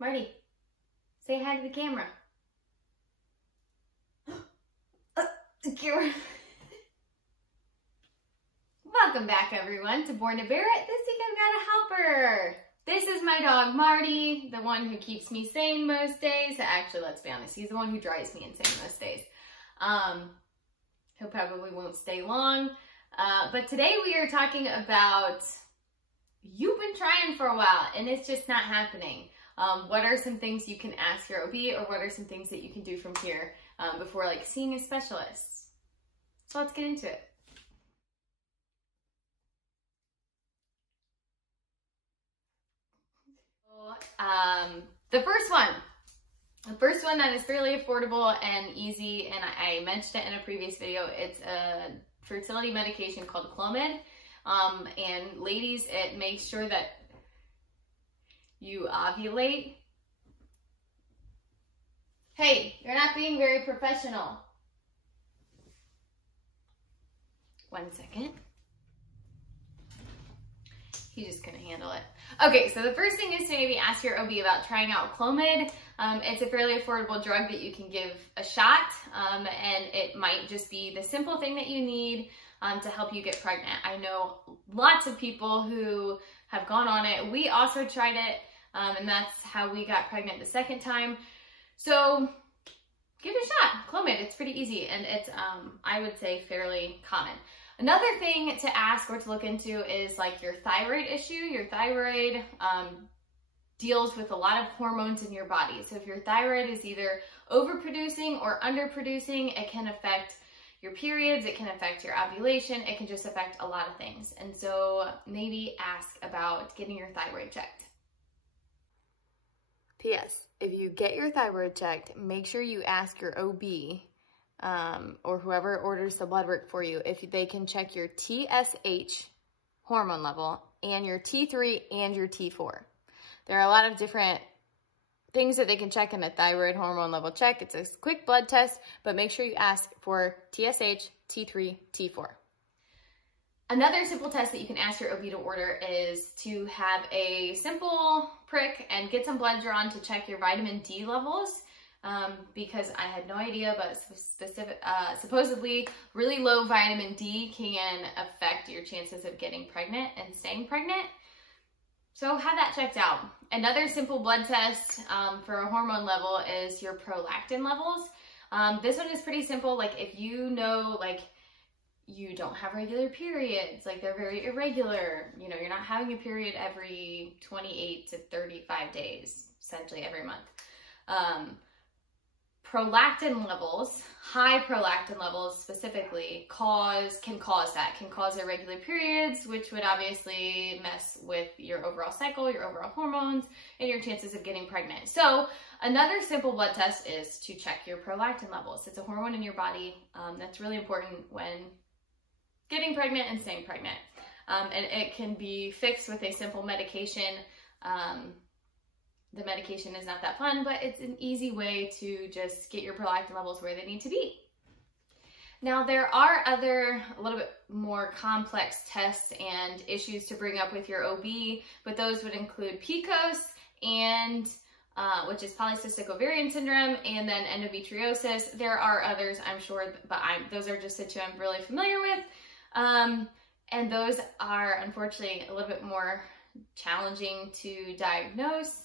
Marty, say hi to the camera. The camera. Welcome back, everyone, to Born to Bear It. This week I've got a helper. This is my dog, Marty, the one who keeps me sane most days. Actually, let's be honest, he's the one who drives me insane most days. He'll probably won't stay long. But today we are talking about, you've been trying for a while and it's just not happening. What are some things you can ask your OB, or what are some things that you can do from here before like seeing a specialist? So let's get into it. The first one that is fairly affordable and easy, and I mentioned it in a previous video, it's a fertility medication called Clomid. And ladies, it makes sure that you ovulate. Hey, you're not being very professional. 1 second. He just couldn't handle it. Okay, so the first thing is to maybe ask your OB about trying out Clomid. It's a fairly affordable drug that you can give a shot, and it might just be the simple thing that you need to help you get pregnant. I know lots of people who have gone on it. We also tried it, and that's how we got pregnant the second time. So give it a shot. Clomid, it's pretty easy, and it's, I would say, fairly common. Another thing to ask or to look into is like your thyroid issue. Your thyroid deals with a lot of hormones in your body. So if your thyroid is either overproducing or underproducing, it can affect your periods, it can affect your ovulation, it can just affect a lot of things. And so maybe ask about getting your thyroid checked. P.S. If you get your thyroid checked, make sure you ask your OB or whoever orders the blood work for you if they can check your TSH hormone level and your T3 and your T4. There are a lot of different things that they can check in a thyroid hormone level check. It's a quick blood test, but make sure you ask for TSH, T3, T4. Another simple test that you can ask your OB to order is to have a simple prick and get some blood drawn to check your vitamin D levels, because I had no idea, but supposedly really low vitamin D can affect your chances of getting pregnant and staying pregnant. So have that checked out. Another simple blood test for a hormone level is your prolactin levels. This one is pretty simple. Like if you know, like you don't have regular periods, like they're very irregular, you know, you're not having a period every 28 to 35 days, essentially every month. Prolactin levels, high prolactin levels specifically, can cause irregular periods, which would obviously mess with your overall cycle, your overall hormones, and your chances of getting pregnant. So another simple blood test is to check your prolactin levels. It's a hormone in your body that's really important when getting pregnant and staying pregnant. And it can be fixed with a simple medication. The medication is not that fun, but it's an easy way to just get your prolactin levels where they need to be. Now, there are other, a little bit more complex tests and issues to bring up with your OB, but those would include PCOS and, which is polycystic ovarian syndrome, and then endometriosis. There are others, I'm sure, but those are just the two I'm really familiar with. And those are, unfortunately, a little bit more challenging to diagnose.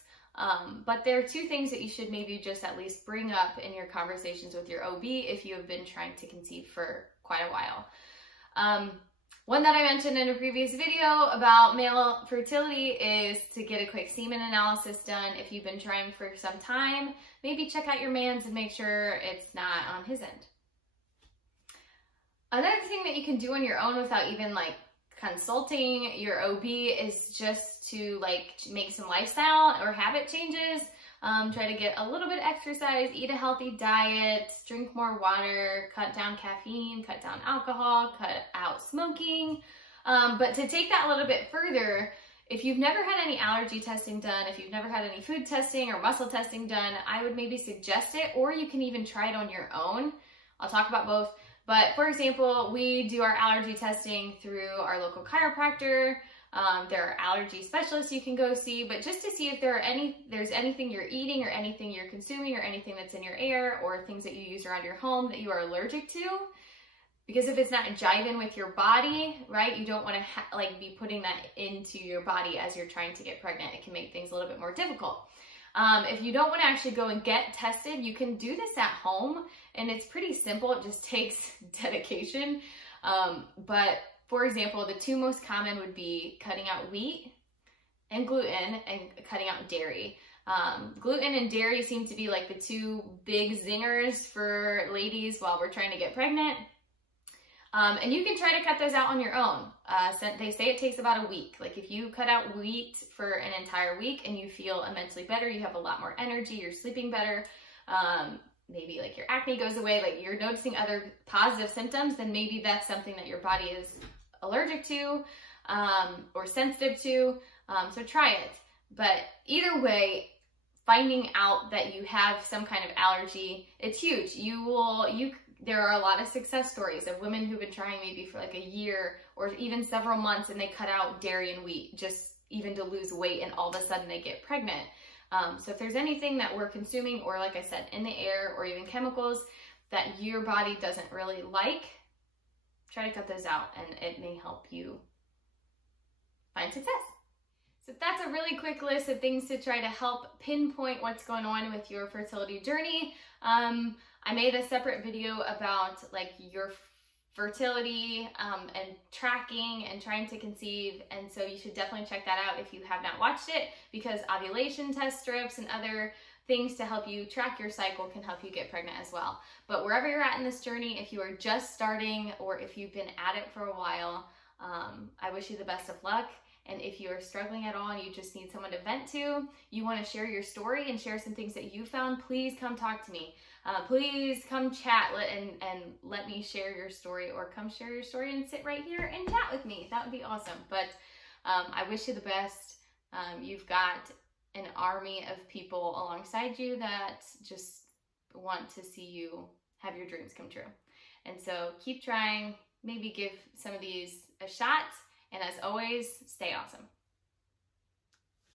But there are two things that you should maybe just at least bring up in your conversations with your OB if you have been trying to conceive for quite a while. One that I mentioned in a previous video about male fertility is to get a quick semen analysis done. If you've been trying for some time, maybe check out your man's and make sure it's not on his end. Another thing that you can do on your own without even like consulting your OB is just to like make some lifestyle or habit changes. Try to get a little bit of exercise, eat a healthy diet, drink more water, cut down caffeine, cut down alcohol, cut out smoking. But to take that a little bit further, if you've never had any allergy testing done, if you've never had any food testing or muscle testing done, I would maybe suggest it, or you can even try it on your own. I'll talk about both. But for example, we do our allergy testing through our local chiropractor. There are allergy specialists you can go see, but just to see if there's anything you're eating or anything you're consuming or anything that's in your air or things that you use around your home that you are allergic to. Because if it's not jiving with your body, right, you don't want to like be putting that into your body as you're trying to get pregnant. It can make things a little bit more difficult. If you don't want to actually go and get tested, you can do this at home, and it's pretty simple. It just takes dedication. But for example, the two most common would be cutting out wheat and gluten and cutting out dairy. Gluten and dairy seem to be like the two big zingers for ladies while we're trying to get pregnant. And you can try to cut those out on your own. They say it takes about a week. Like if you cut out wheat for an entire week and you feel immensely better, you have a lot more energy, you're sleeping better, maybe like your acne goes away, like you're noticing other positive symptoms, then maybe that's something that your body is allergic to or sensitive to. So try it. But either way, finding out that you have some kind of allergy, it's huge. There are a lot of success stories of women who've been trying maybe for like a year or even several months, and they cut out dairy and wheat just even to lose weight, and all of a sudden they get pregnant. So if there's anything that we're consuming, or like I said, in the air or even chemicals that your body doesn't really like, try to cut those out, and it may help you find success. So that's a really quick list of things to try to help pinpoint what's going on with your fertility journey. I made a separate video about like your fertility and tracking and trying to conceive, and so you should definitely check that out if you have not watched it, because ovulation test strips and other things to help you track your cycle can help you get pregnant as well. But wherever you're at in this journey, if you are just starting or if you've been at it for a while, I wish you the best of luck. And if you're struggling at all and you just need someone to vent to, you want to share your story and share some things that you found, please come talk to me. Please come chat and let me share your story, or come share your story and sit right here and chat with me. That would be awesome. But I wish you the best. You've got an army of people alongside you that just want to see you have your dreams come true. And so keep trying, maybe give some of these a shot. And as always, stay awesome.